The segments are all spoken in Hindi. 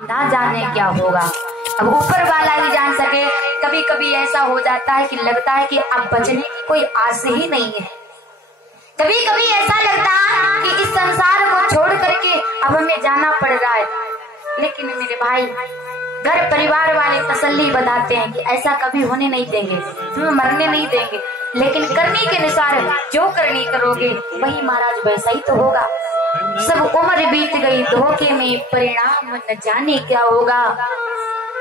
ना जाने क्या होगा। अब ऊपर वाला ही जान सके। कभी कभी ऐसा हो जाता है कि लगता है कि अब बचने की कोई आस ही नहीं है। कभी कभी ऐसा लगता है कि इस संसार को छोड़ करके अब हमें जाना पड़ रहा है। लेकिन मेरे भाई, घर परिवार वाले तसल्ली बताते हैं कि ऐसा कभी होने नहीं देंगे, तुम्हें मरने नहीं देंगे, लेकिन करने के अनुसार जो करनी करोगे वही महाराज वैसा ही तो होगा। सब उम्र बीत गई धोखे में, परिणाम न जाने क्या होगा।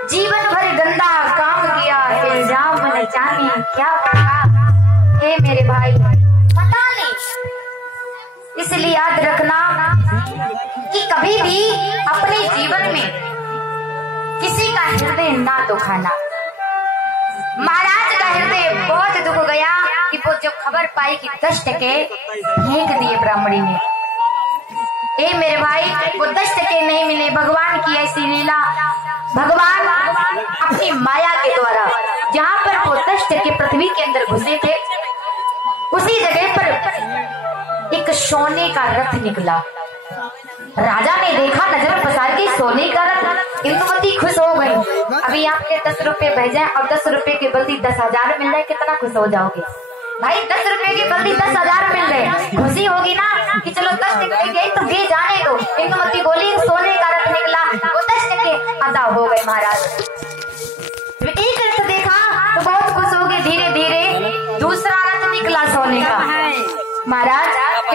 जीवन भर गंदा काम किया, इल्जाम न जाने क्या होगा। हे मेरे भाई, पता नहीं, इसलिए याद रखना कि कभी भी अपने जीवन में किसी का हृदय ना दुखाना। महाराज का हृदय बहुत दुख गया कि वो जब खबर पाई कि 10 टके फेंक दिए ब्राह्मणी ने। ए मेरे भाई, वो 10 टके नहीं मिले। भगवान की ऐसी लीला, भगवान अपनी माया के द्वारा जहाँ पर वो 10 टके पृथ्वी के अंदर घुसे थे, उसी जगह पर एक सोने का रथ निकला। राजा ने देखा, नजर पसार के सोने का रथ। इंदुमती खुश हो गई। अभी आपके 10 रुपए भेजे और 10 रुपए के बदले 10,000 मिल जाए, कितना खुश हो जाओगे भाई। 10 रुपए के बदले 10,000 मिल रहे, खुशी होगी ना कि चलो 10 टके गए तो गए, जाने दो। इंदुमती बोली, सोने का रथ निकला, वो 10 टके अदा हो गए। महाराज एक रथ देखा तो बहुत खुश हो गए। धीरे धीरे दूसरा रथ निकला सोने का। महाराज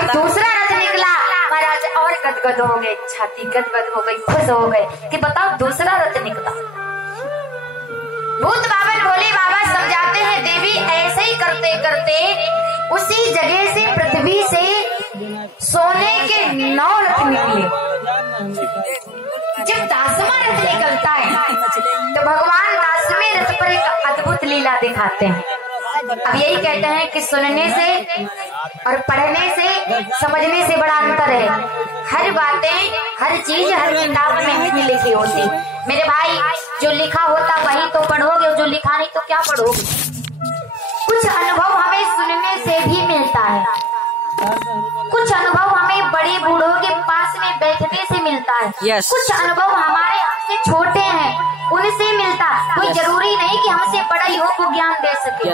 दूसरा रथ निकला, महाराज और गदगद हो गए, छाती गदगद हो गई, खुश हो गए कि बताओ दूसरा रथ निकला। भूत बाबा बोले, बाबा समझाते हैं देवी, ऐसे ही करते करते उसी जगह से पृथ्वी से सोने के 9 रथ निकले। जब 10वां रथ निकलता है तो भगवान 10वें रथ पर एक अद्भुत लीला दिखाते हैं। अब यही कहते हैं कि सुनने से और पढ़ने से, समझने से बड़ा अंतर है। हर बातें, हर चीज हर किताब में नहीं लिखी होती। मेरे भाई, जो लिखा होता वही तो पढ़ोगे, जो लिखा नहीं तो क्या पढ़ोगे। कुछ अनुभव हमें सुनने से भी मिलता है, कुछ अनुभव हमें बड़े बूढ़ों के पास में बैठने से मिलता है। कुछ अनुभव हमारे हमसे छोटे हैं उनसे मिलता। कोई जरूरी नहीं कि हमसे बड़ा ही हो को ज्ञान दे सके।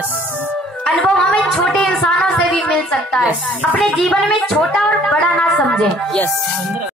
अनुभव हमें छोटे इंसानों से भी मिल सकता है। अपने जीवन में छोटा और बड़ा ना समझें।